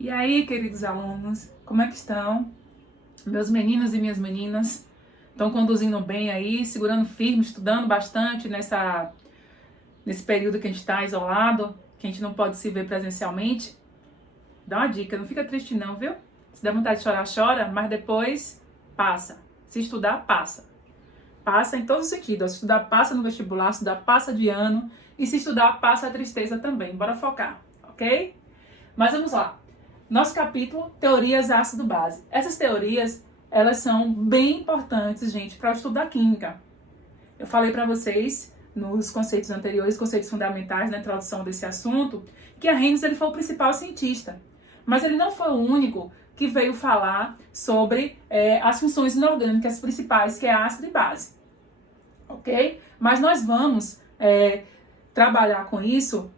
E aí, queridos alunos, como é que estão? Meus meninos e minhas meninas estão conduzindo bem aí, segurando firme, estudando bastante nesse período que a gente está isolado, que a gente não pode se ver presencialmente? Dá uma dica, não fica triste não, viu? Se der vontade de chorar, chora, mas depois passa. Se estudar, passa. Passa em todos os sentidos. Se estudar, passa no vestibular, se estudar, passa de ano. E se estudar, passa a tristeza também. Bora focar, ok? Mas vamos lá. Nosso capítulo, teorias ácido-base. Essas teorias, elas são bem importantes, gente, para o estudo da química. Eu falei para vocês, nos conceitos anteriores, conceitos fundamentais, na introdução desse assunto, que Arrhenius ele foi o principal cientista. Mas ele não foi o único que veio falar sobre as funções inorgânicas principais, que é ácido e base. Ok? Mas nós vamos trabalhar com isso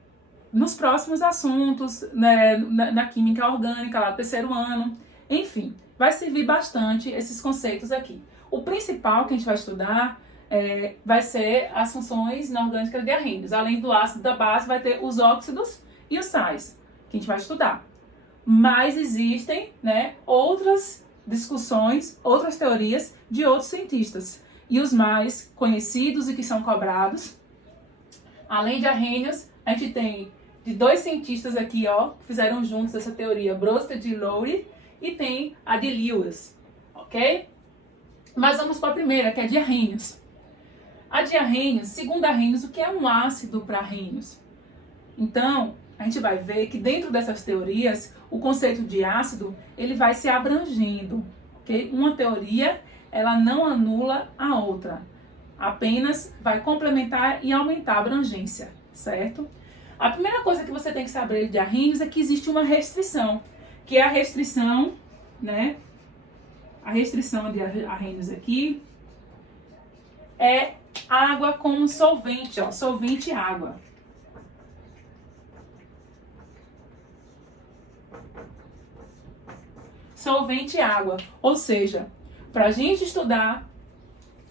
nos próximos assuntos, né, na química orgânica, lá do terceiro ano. Enfim, vai servir bastante esses conceitos aqui. O principal que a gente vai estudar vai ser as funções inorgânicas de Arrhenius. Além do ácido da base, vai ter os óxidos e os sais, que a gente vai estudar. Mas existem, né, outras discussões, outras teorias de outros cientistas. E os mais conhecidos e que são cobrados, além de Arrhenius, a gente tem de dois cientistas aqui, ó, que fizeram juntos essa teoria, Bronsted e Lowry, e tem a de Lewis, ok? Mas vamos para a primeira, que é de Arrhenius. A de Arrhenius, segundo Arrhenius, o que é um ácido para Arrhenius? Então, a gente vai ver que dentro dessas teorias, o conceito de ácido, ele vai se abrangendo, ok? Uma teoria, ela não anula a outra, apenas vai complementar e aumentar a abrangência, certo? A primeira coisa que você tem que saber de Arrhenius é que existe uma restrição, que é a restrição, né? A restrição de Arrhenius aqui é água como solvente, ó, solvente água. Solvente água, ou seja, para a gente estudar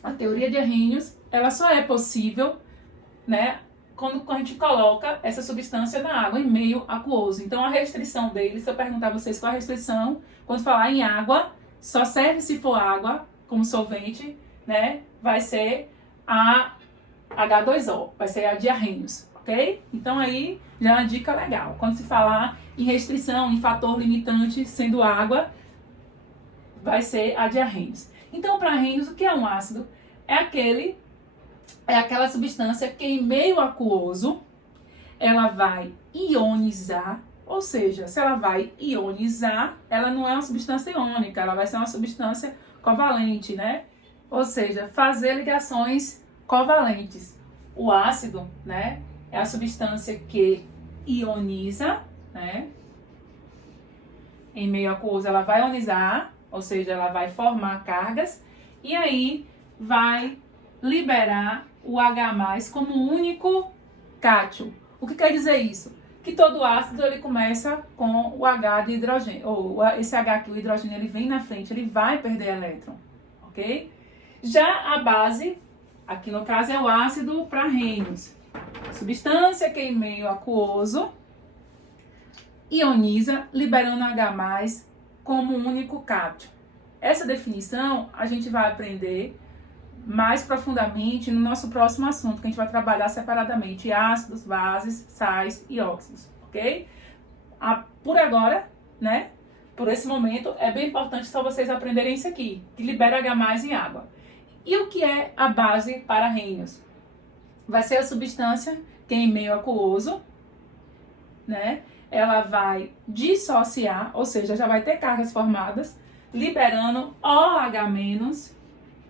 a teoria de Arrhenius, ela só é possível, né, quando a gente coloca essa substância na água, em meio aquoso. Então, a restrição dele, se eu perguntar a vocês qual a restrição, quando falar em água, só serve se for água, como solvente, né? Vai ser a H2O, vai ser a de Arrhenius, ok? Então, aí, já é uma dica legal. Quando se falar em restrição, em fator limitante, sendo água, vai ser a de Arrhenius. Então, para Arrhenius, o que é um ácido? É aquela substância que em meio aquoso ela vai ionizar, ou seja, se ela vai ionizar, ela não é uma substância iônica, ela vai ser uma substância covalente, né? Ou seja, fazer ligações covalentes. O ácido, né, é a substância que ioniza, né? Em meio aquoso ela vai ionizar, ou seja, ela vai formar cargas e aí vai liberar o H+, como único cátion. O que quer dizer isso? Que todo ácido ele começa com o H de hidrogênio, ou esse H que o hidrogênio ele vem na frente, ele vai perder elétron, ok? Já a base, aqui no caso é o ácido para Arrhenius. Substância que em meio aquoso ioniza, liberando H+, como único cátion. Essa definição a gente vai aprender mais profundamente no nosso próximo assunto, que a gente vai trabalhar separadamente ácidos, bases, sais e óxidos, ok? Por agora, né, por esse momento, é bem importante só vocês aprenderem isso aqui, que libera H+ em água. E o que é a base para Arrhenius? Vai ser a substância que em meio aquoso, né, ela vai dissociar, ou seja, já vai ter cargas formadas, liberando OH-,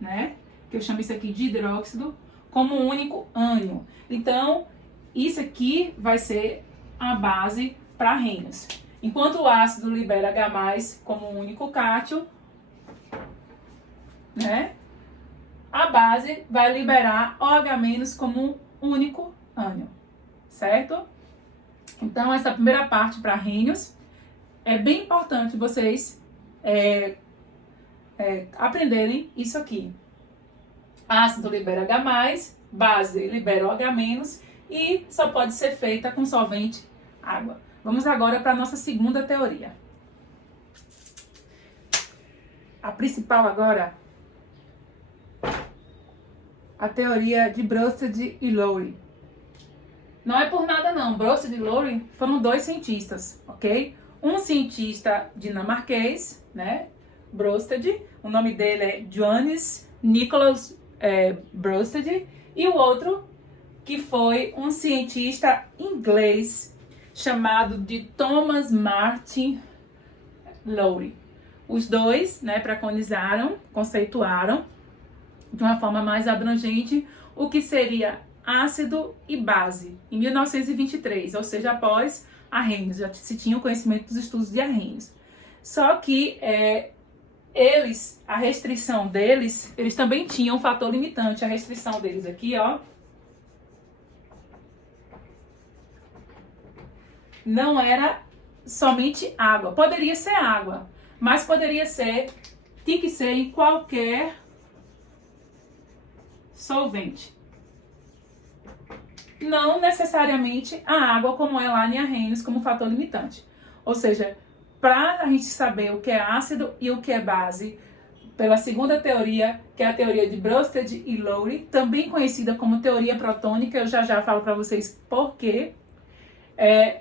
né, que eu chamo isso aqui de hidróxido, como um único ânion. Então, isso aqui vai ser a base para Arrhenius. Enquanto o ácido libera H+, como um único cátion, né, a base vai liberar OH- como um único ânion, certo? Então, essa primeira parte para Arrhenius é bem importante vocês aprenderem isso aqui. Ácido libera H+, base libera OH- e só pode ser feita com solvente água. Vamos agora para a nossa segunda teoria. a principal agora, a teoria de Brustad e Lowry. Não é por nada não, Brustad e Lowry foram 2 cientistas, ok? Um cientista dinamarquês, né, Brustad, o nome dele é Johannes Nicolaus Brustad, e o outro que foi um cientista inglês chamado de Thomas Martin Lowry. Os dois, né, preconizaram, conceituaram de uma forma mais abrangente o que seria ácido e base em 1923, ou seja, após Arrhenius, já se tinha o conhecimento dos estudos de Arrhenius. Só que eles, a restrição deles, eles também tinham um fator limitante. A restrição deles aqui, ó, não era somente água. Poderia ser água, mas poderia ser, tinha que ser em qualquer solvente. Não necessariamente a água, como é lá em Arrhenius, como fator limitante. Ou seja, para a gente saber o que é ácido e o que é base, pela segunda teoria, que é a teoria de Brustad e Lowry, também conhecida como teoria protônica, eu já falo para vocês por quê.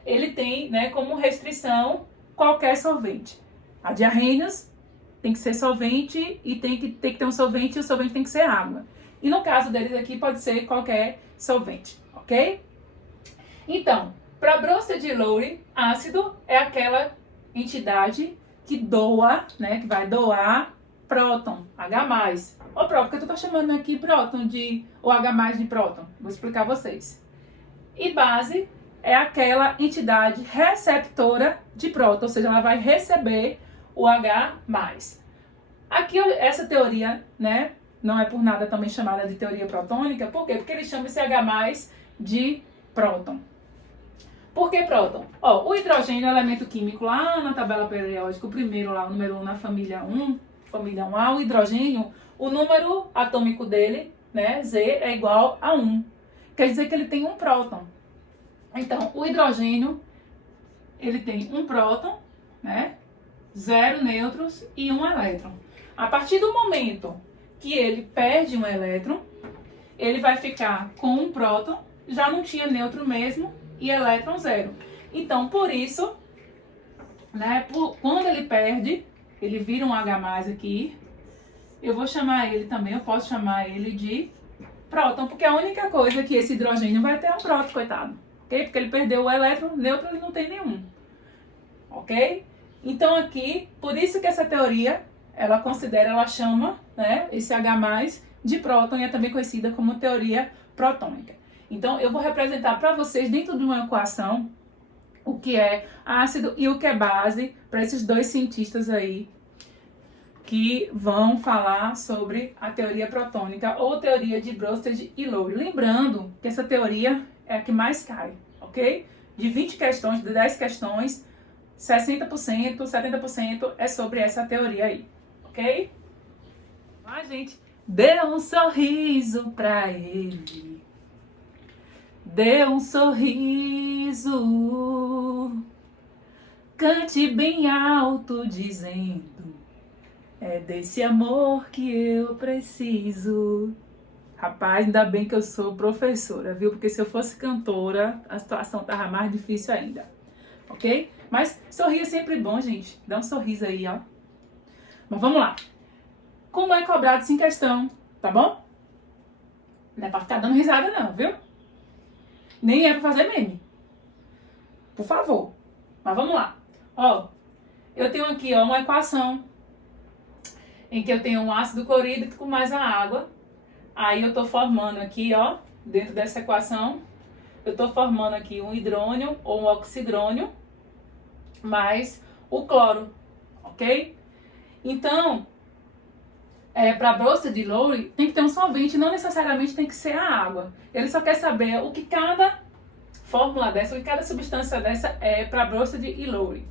Ele tem, né, como restrição qualquer solvente. A de Arrhenius tem que ser solvente e tem que ter um solvente, e o solvente tem que ser água. E no caso deles aqui pode ser qualquer solvente, ok? Então, para Brustad e Lowry, ácido é aquela entidade que doa, né, que vai doar próton, H+. Ou próton, porque eu tô chamando aqui próton ou H+ de próton. Vou explicar a vocês. E base é aquela entidade receptora de próton, ou seja, ela vai receber o H+. Aqui, essa teoria, né, não é por nada também chamada de teoria protônica. Por quê? Porque ele chama esse H+ de próton. Por que próton? Ó, o hidrogênio é um elemento químico lá na tabela periódica, o primeiro lá, o número 1 na família 1A, o hidrogênio, o número atômico dele, né, Z, é igual a 1. Quer dizer que ele tem um próton. Então, o hidrogênio, ele tem um próton, né, 0 nêutrons e 1 elétron. A partir do momento que ele perde um elétron, ele vai ficar com um próton, já não tinha nêutron mesmo, e elétron 0. Então, por isso, né, quando ele perde, ele vira um H+ aqui, eu vou chamar ele também, eu posso chamar ele de próton, porque a única coisa que esse hidrogênio vai ter é um próton, coitado. Ok? Porque ele perdeu o elétron, nêutron ele não tem nenhum. Ok? Então aqui, por isso que essa teoria, ela chama, né, esse H+ de próton, e é também conhecida como teoria protônica. Então eu vou representar para vocês dentro de uma equação o que é ácido e o que é base para esses 2 cientistas aí que vão falar sobre a teoria protônica ou teoria de Brustad e Lowry. Lembrando que essa teoria é a que mais cai, ok? De 20 questões, de 10 questões, 60%, 70% é sobre essa teoria aí, ok? Ah, gente, dê um sorriso pra ele. Dê um sorriso. Cante bem alto dizendo: é desse amor que eu preciso. Rapaz, ainda bem que eu sou professora, viu? Porque se eu fosse cantora, a situação tava mais difícil ainda, ok? Mas sorrir é sempre bom, gente. Dá um sorriso aí, ó. Mas vamos lá. Como é cobrado sem questão, tá bom? Não é pra ficar dando risada não, viu? Nem é pra fazer meme. Por favor. Mas vamos lá. Ó, eu tenho aqui, ó, uma equação em que eu tenho um ácido clorídrico mais a água. Aí eu tô formando aqui, ó, dentro dessa equação, eu tô formando aqui um hidrônio ou um oxidrônio mais o cloro, ok? Então, para Brustad e Lowry, tem que ter um solvente, não necessariamente tem que ser a água. Ele só quer saber o que cada fórmula dessa, o que cada substância dessa é para Brustad e Lowry.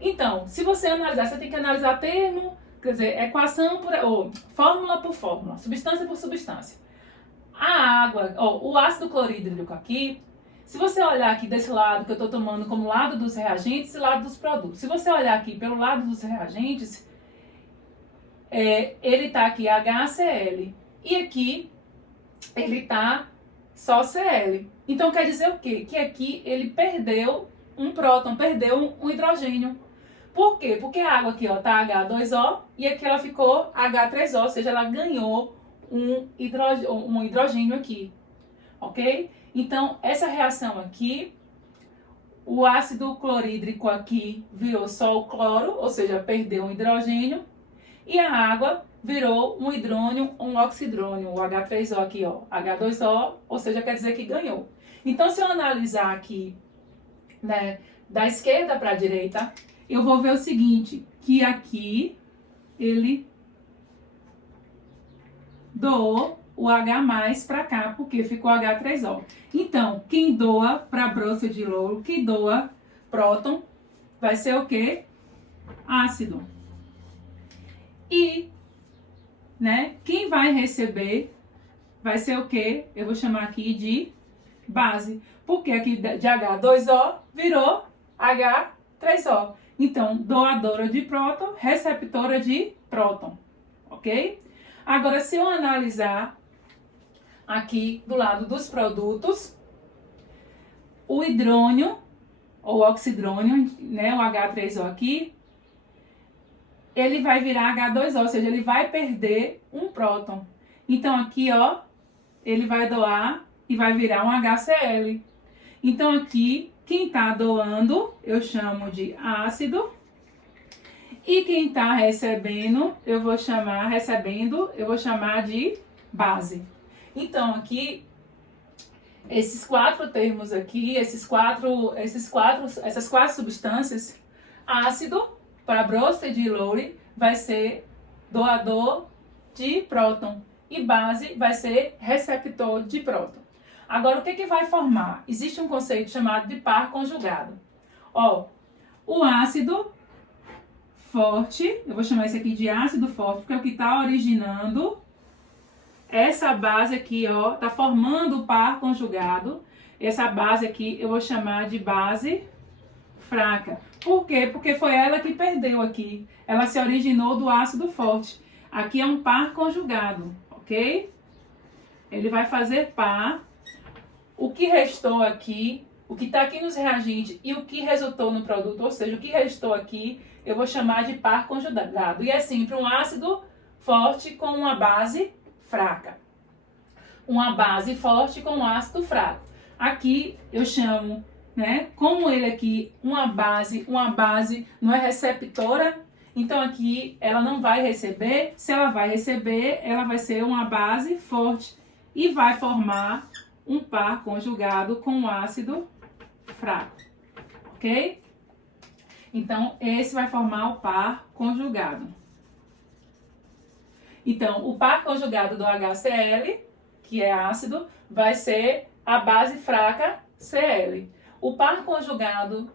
Então, se você analisar, você tem que analisar termo, quer dizer, equação ou fórmula por fórmula, substância por substância. A água, o ácido clorídrico aqui, se você olhar aqui desse lado que eu estou tomando como lado dos reagentes e lado dos produtos, se você olhar aqui pelo lado dos reagentes, ele tá aqui HCl. E aqui ele tá só Cl. Então quer dizer o quê? Que aqui ele perdeu um próton, perdeu um hidrogênio. Por quê? Porque a água aqui, ó, tá H2O e aqui ela ficou H3O, ou seja, ela ganhou um hidrogênio aqui, ok? Então, essa reação aqui, o ácido clorídrico aqui virou só o cloro, ou seja, perdeu um hidrogênio, e a água virou um hidrônio, um oxidrônio, o H3O aqui, ó, H2O, ou seja, quer dizer que ganhou. Então, se eu analisar aqui, né, da esquerda para a direita, eu vou ver o seguinte, que aqui ele doou o H+ para cá, porque ficou H3O. Então, quem doa para brósside de louro, que doa próton, vai ser o quê? Ácido. E, né, quem vai receber vai ser o quê? Eu vou chamar aqui de base, porque aqui de H2O virou H3O. Então, doadora de próton, receptora de próton, ok? Agora, se eu analisar aqui do lado dos produtos, o hidrônio, ou oxidrônio, né, o H3O aqui, ele vai virar H2O, ou seja, ele vai perder um próton. Então, aqui, ó, ele vai doar e vai virar um HCl. Então, aqui, quem está doando, eu chamo de ácido. E quem está recebendo, eu vou chamar de base. Então, aqui, esses quatro termos aqui, essas quatro substâncias, ácido, para brósside de louro, vai ser doador de próton. E base vai ser receptor de próton. Agora, o que vai formar? Existe um conceito chamado de par conjugado. Ó, o ácido forte, eu vou chamar isso aqui de ácido forte, porque é o que está originando essa base aqui, ó, está formando o par conjugado. Essa base aqui eu vou chamar de base fraca. Por quê? Porque foi ela que perdeu aqui. Ela se originou do ácido forte. Aqui é um par conjugado, ok? Ele vai fazer par. O que restou aqui, o que está aqui nos reagentes e o que resultou no produto, ou seja, o que restou aqui, eu vou chamar de par conjugado. E é sempre um ácido forte com uma base fraca. Uma base forte com um ácido fraco. Aqui eu chamo, né, como ele aqui, uma base não é receptora, então aqui ela não vai receber. Se ela vai receber, ela vai ser uma base forte e vai formar um par conjugado com um ácido fraco, ok? Então, esse vai formar o par conjugado. Então, o par conjugado do HCl, que é ácido, vai ser a base fraca Cl. O par conjugado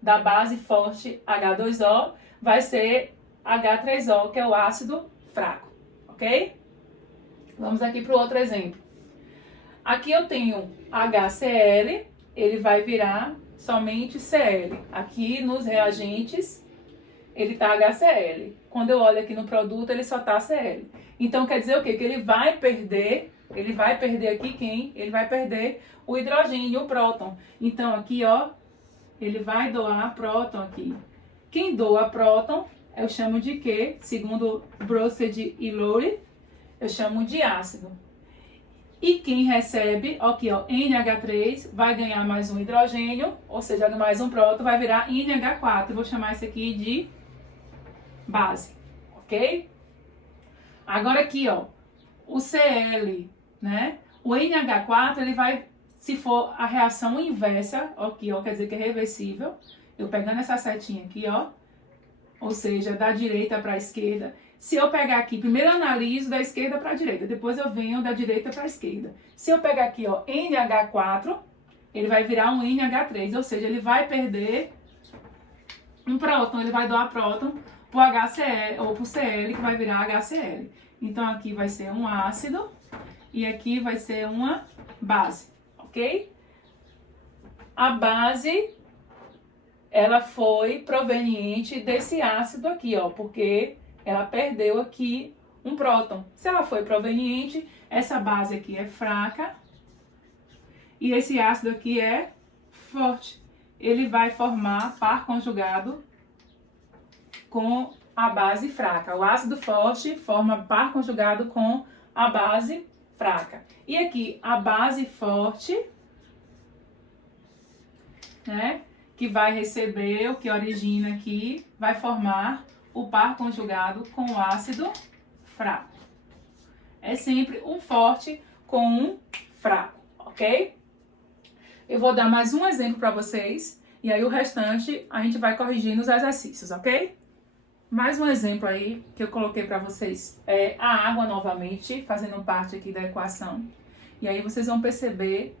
da base forte H2O vai ser H3O, que é o ácido fraco, ok? Vamos aqui para o outro exemplo. Aqui eu tenho HCl, ele vai virar somente Cl. Aqui nos reagentes, ele está HCl. Quando eu olho aqui no produto, ele só está Cl. Então, quer dizer o quê? Que ele vai perder aqui quem? Ele vai perder o hidrogênio, o próton. Então, aqui, ó, ele vai doar próton aqui. Quem doa próton, eu chamo de quê? Segundo Brósside e Louro, eu chamo de ácido. E quem recebe, aqui, ó, NH3, vai ganhar mais um hidrogênio, ou seja, mais um próton, vai virar NH4. Eu vou chamar isso aqui de base, ok? Agora aqui, ó, o Cl, né? O NH4, ele vai, se for a reação inversa, aqui, ó, quer dizer que é reversível. Eu pegando essa setinha aqui, ó, ou seja, da direita para a esquerda. Se eu pegar aqui, primeiro eu analiso da esquerda para a direita, depois eu venho da direita para a esquerda. Se eu pegar aqui, ó, NH4, ele vai virar um NH3, ou seja, ele vai perder um próton, ele vai doar próton pro HCl ou pro Cl, que vai virar HCl. Então aqui vai ser um ácido e aqui vai ser uma base, ok? A base, ela foi proveniente desse ácido aqui, ó, porque ela perdeu aqui um próton. Se ela foi proveniente, essa base aqui é fraca e esse ácido aqui é forte. Ele vai formar par conjugado com a base fraca. O ácido forte forma par conjugado com a base fraca. E aqui a base forte, né, que vai receber o que origina aqui, vai formar o par conjugado com o ácido fraco. É sempre um forte com um fraco, ok? Eu vou dar mais um exemplo para vocês e aí o restante a gente vai corrigir nos exercícios, ok? Mais um exemplo aí que eu coloquei para vocês é a água novamente, fazendo parte aqui da equação. E aí vocês vão perceber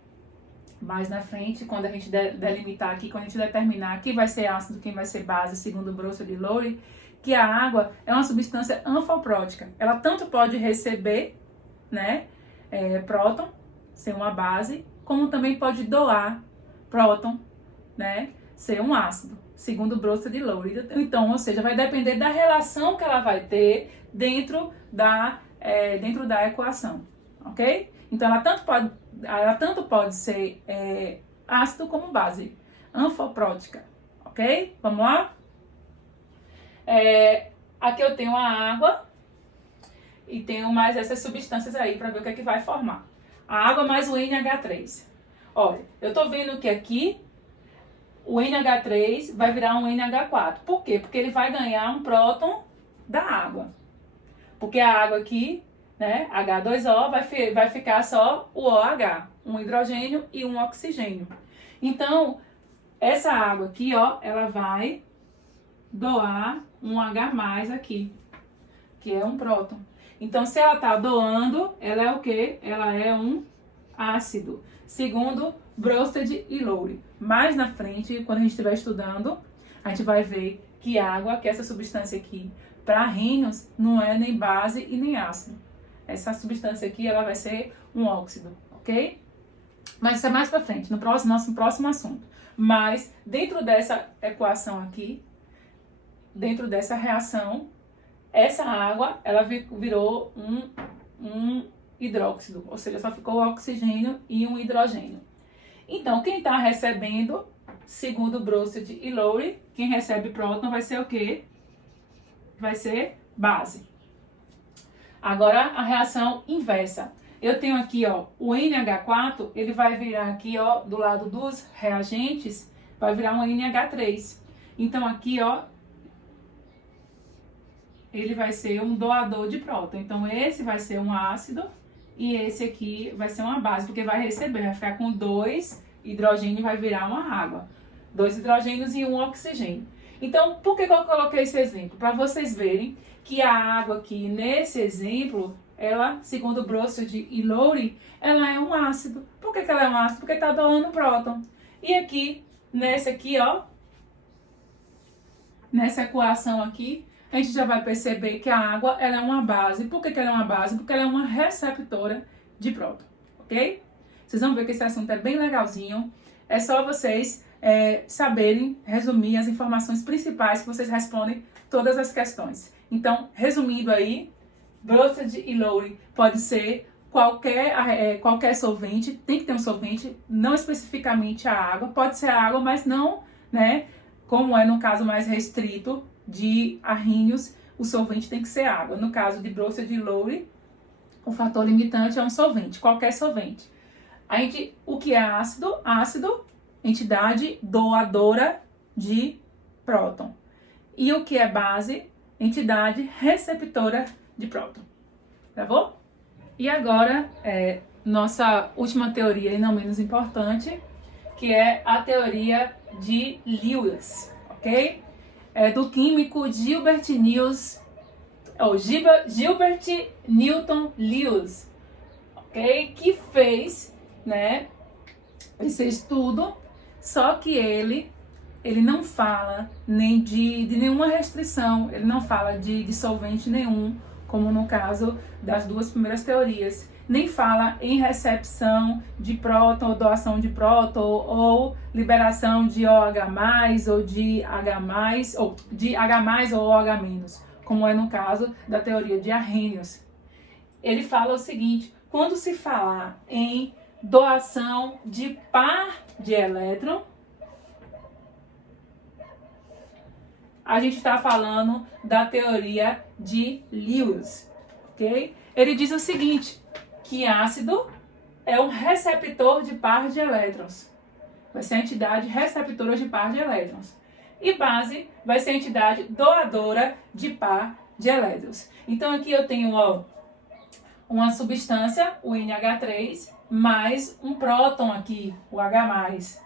mais na frente, quando a gente delimitar aqui, quando a gente determinar quem vai ser ácido, quem vai ser base, segundo o Bronsted e Lowry, que a água é uma substância anfoprótica. Ela tanto pode receber, né, próton, ser uma base, como também pode doar próton, né, ser um ácido, segundo o Bronsted e Lowry. Então, ou seja, vai depender da relação que ela vai ter dentro da equação, ok? Então, ela tanto pode ser ácido como base, anfoprótica, ok? Vamos lá? Aqui eu tenho a água e tenho mais essas substâncias aí para ver o que é que vai formar. A água mais o NH3. Olha, eu tô vendo que aqui o NH3 vai virar um NH4. Por quê? Porque ele vai ganhar um próton da água. Porque a água aqui, né, H2O, vai ficar só o OH, um hidrogênio e um oxigênio. Então, essa água aqui, ó, ela vai doar um H+ aqui, que é um próton. Então, se ela tá doando, ela é o quê? Ela é um ácido, segundo Bronsted e Lowry. Mais na frente, quando a gente estiver estudando, a gente vai ver que água, que essa substância aqui, para Arrhenius, não é nem base e nem ácido. Essa substância aqui, ela vai ser um óxido, ok? Mas isso é mais para frente, no nosso próximo assunto. Mas, dentro dessa equação aqui, dentro dessa reação, essa água, ela virou um hidróxido, ou seja, só ficou o oxigênio e um hidrogênio. Então, quem está recebendo, segundo Bronsted e Lowry, quem recebe próton vai ser o quê? Vai ser base. Agora, a reação inversa. Eu tenho aqui, ó, o NH4, ele vai virar aqui, ó, do lado dos reagentes, vai virar um NH3. Então, aqui, ó, ele vai ser um doador de próton. Então, esse vai ser um ácido e esse aqui vai ser uma base, porque vai receber, vai ficar com 2 hidrogênios e vai virar uma água. 2 hidrogênios e um oxigênio. Então, por que eu coloquei esse exemplo? Para vocês verem que a água aqui, nesse exemplo, ela, segundo Bronsted e Lowry, ela é um ácido. Por que ela é um ácido? Porque está doando próton. E aqui, nessa aqui, ó, nessa equação aqui, a gente já vai perceber que a água, ela é uma base. Por que ela é uma base? Porque ela é uma receptora de próton, ok? Vocês vão ver que esse assunto é bem legalzinho. É só vocês saberem resumir as informações principais que vocês respondem todas as questões. Então, resumindo aí, Bronsted e Lowry pode ser qualquer solvente, tem que ter um solvente, não especificamente a água, pode ser a água, mas não, né, como é no caso mais restrito de Arrhenius, o solvente tem que ser água. No caso de Bronsted e Lowry, o fator limitante é um solvente, qualquer solvente. O que é ácido? Ácido, entidade doadora de próton. E o que é base? Entidade receptora de próton. Gravou? E agora, nossa última teoria, e não menos importante, que é a teoria de Lewis, ok? Do químico Gilbert Newton Lewis, ok? Que fez, né, esse estudo, só que ele não fala nem de nenhuma restrição, ele não fala de solvente nenhum, como no caso das duas primeiras teorias. Nem fala em recepção de próton, ou doação de próton, ou liberação de OH+, ou de H+, ou de H+, ou OH-, como é no caso da teoria de Arrhenius. Ele fala o seguinte: quando se falar em doação de par de elétron, a gente está falando da teoria de Lewis, ok? Ele diz o seguinte, que ácido é um receptor de par de elétrons. Vai ser a entidade receptora de par de elétrons. E base vai ser a entidade doadora de par de elétrons. Então aqui eu tenho, ó, uma substância, o NH3, mais um próton aqui, o H+.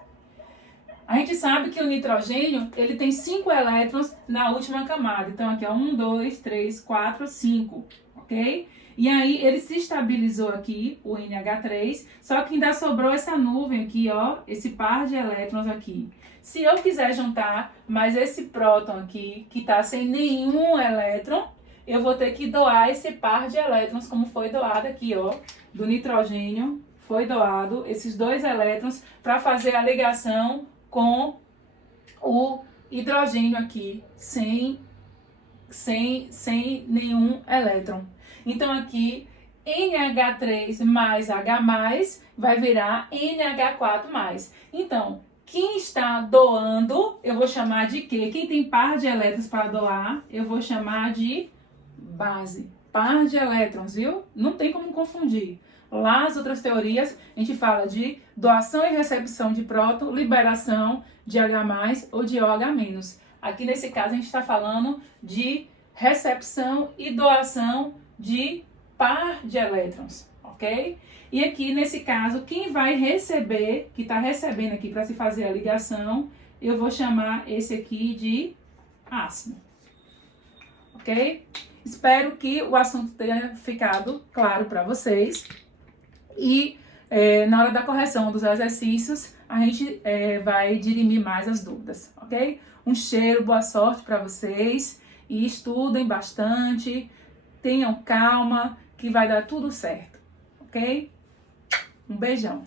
A gente sabe que o nitrogênio, ele tem 5 elétrons na última camada. Então aqui, ó, 1, 2, 3, 4, 5, ok? E aí ele se estabilizou aqui, o NH3, só que ainda sobrou essa nuvem aqui, ó, esse par de elétrons aqui. Se eu quiser juntar mais esse próton aqui, que está sem nenhum elétron, eu vou ter que doar esse par de elétrons, como foi doado aqui, ó, do nitrogênio, foi doado esses 2 elétrons para fazer a ligação com o hidrogênio aqui, sem nenhum elétron. Então aqui, NH3 mais H+, vai virar NH4+. Então, quem está doando, eu vou chamar de quê? Quem tem par de elétrons para doar, eu vou chamar de base. Par de elétrons, viu? Não tem como confundir. Lá as outras teorias, a gente fala de doação e recepção de próton, liberação de H+, ou de OH-. Aqui nesse caso a gente está falando de recepção e doação de par de elétrons, ok? E aqui nesse caso, quem vai receber, que está recebendo aqui para se fazer a ligação, eu vou chamar esse aqui de ácido, ok? Espero que o assunto tenha ficado claro para vocês. E na hora da correção dos exercícios, a gente vai dirimir mais as dúvidas, ok? Um cheiro, boa sorte para vocês e estudem bastante, tenham calma, que vai dar tudo certo, ok? Um beijão!